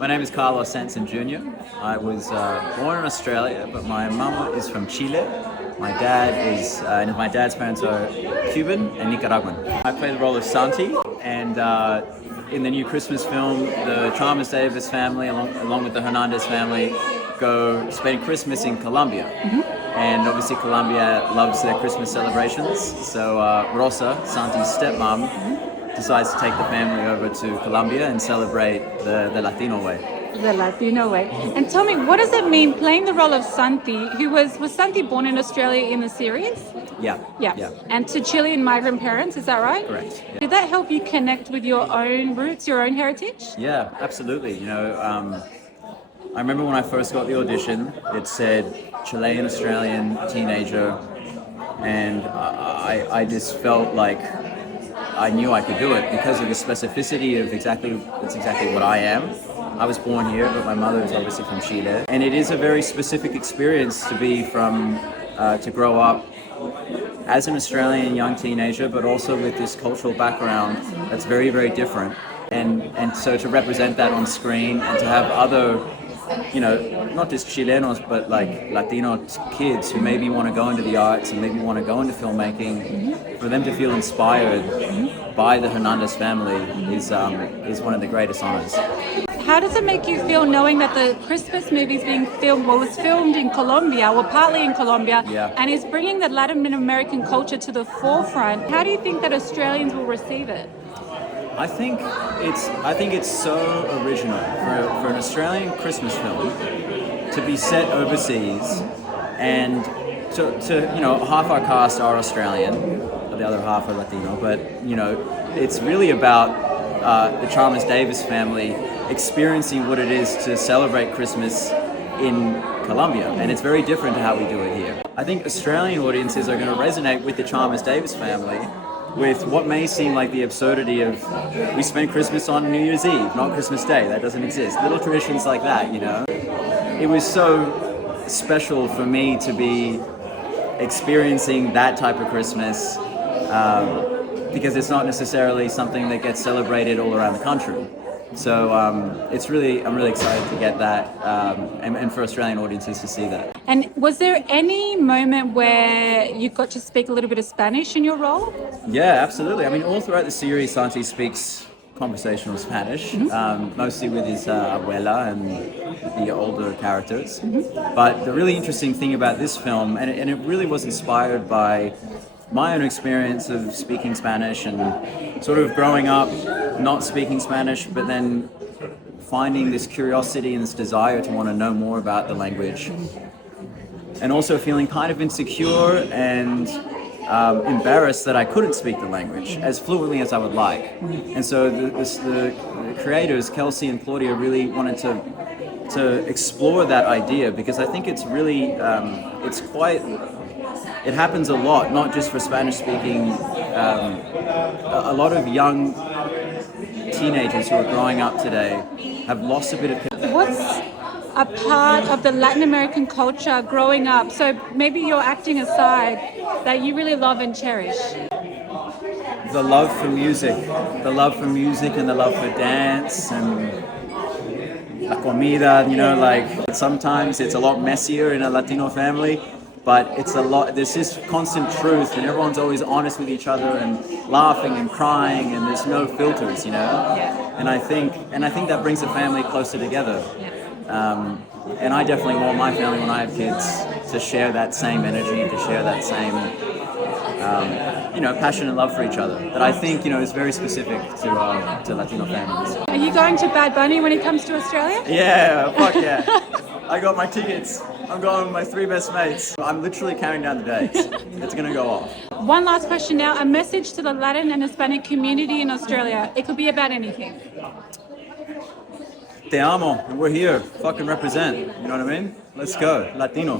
My name is Carlos Sanson Jr. I was born in Australia, but my mama is from Chile. My dad's parents are Cuban and Nicaraguan. I play the role of Santi, and in the new Christmas film, the Chalmers Davis family, along with the Hernandez family, go spend Christmas in Colombia. And obviously Colombia loves their Christmas celebrations, so Rosa, Santi's stepmom, decides to take the family over to Colombia and celebrate the Latino way. The Latino way. And tell me, what does it mean playing the role of Santi, who was Santi born in Australia in the series? Yeah. And to Chilean migrant parents, is that right? Correct. Yeah. Did that help you connect with your own roots, your own heritage? Yeah, absolutely. You know, I remember when I first got the audition, it said Chilean Australian teenager, and I just felt like I knew I could do it because of the specificity of exactly what I am. I was born here, but my mother is obviously from Chile, and it is a very specific experience to be to grow up as an Australian young teenager, but also with this cultural background that's very, very different. And so to represent that on screen and to have other, you know, not just Chilenos, but like Latino kids who maybe want to go into the arts and maybe want to go into filmmaking, for them to feel inspired by the Hernandez family is one of the greatest honors. How does it make you feel knowing that the Christmas movie is being filmed, was filmed in Colombia, or partly in Colombia, and is bringing the Latin American culture to the forefront? How do you think that Australians will receive it? I think it's so original for an Australian Christmas film to be set overseas, and to you know, half our cast are Australian, the other half are Latino, but you know, it's really about the Chalmers Davis family experiencing what it is to celebrate Christmas in Colombia, and it's very different to how we do it here. I think Australian audiences are going to resonate with the Chalmers Davis family, with what may seem like the absurdity of we spend Christmas on New Year's Eve, not Christmas Day. That doesn't exist. Little traditions like that, you know. It was so special for me to be experiencing that type of Christmas because it's not necessarily something that gets celebrated all around the country. So I'm really excited to get that and for Australian audiences to see that. And was there any moment where you got to speak a little bit of Spanish in your role? Yeah, absolutely. I mean, all throughout the series, Santi speaks conversational Spanish, mostly with his abuela and the older characters. But the really interesting thing about this film, and it really was inspired by my own experience of speaking Spanish and sort of growing up not speaking Spanish, but then finding this curiosity and this desire to want to know more about the language, and also feeling kind of insecure and embarrassed that I couldn't speak the language as fluently as I would like. And so the creators, Kelsey and Claudia, really wanted to explore that idea, because I think it's really it happens a lot, not just for Spanish-speaking. A lot of young teenagers who are growing up today have lost a bit of... What's a part of the Latin American culture growing up, so maybe your acting aside, that you really love and cherish? The love for music and the love for dance and la comida, you know, like sometimes it's a lot messier in a Latino family, but there's this constant truth, and everyone's always honest with each other and laughing and crying, and there's no filters, you know. And I think that brings the family closer together. And I definitely want my family, when I have kids, to share that same energy, to share that same passion and love for each other, that I think, you know, is very specific to Latino families. Are you going to Bad Bunny when he comes to Australia? Yeah, fuck yeah. I got my tickets. I'm going with my 3 best mates. I'm literally counting down the days. It's going to go off. One last question now. A message to the Latin and Hispanic community in Australia. It could be about anything. Te amo. We're here. Fucking represent. You know what I mean? Let's go. Latino.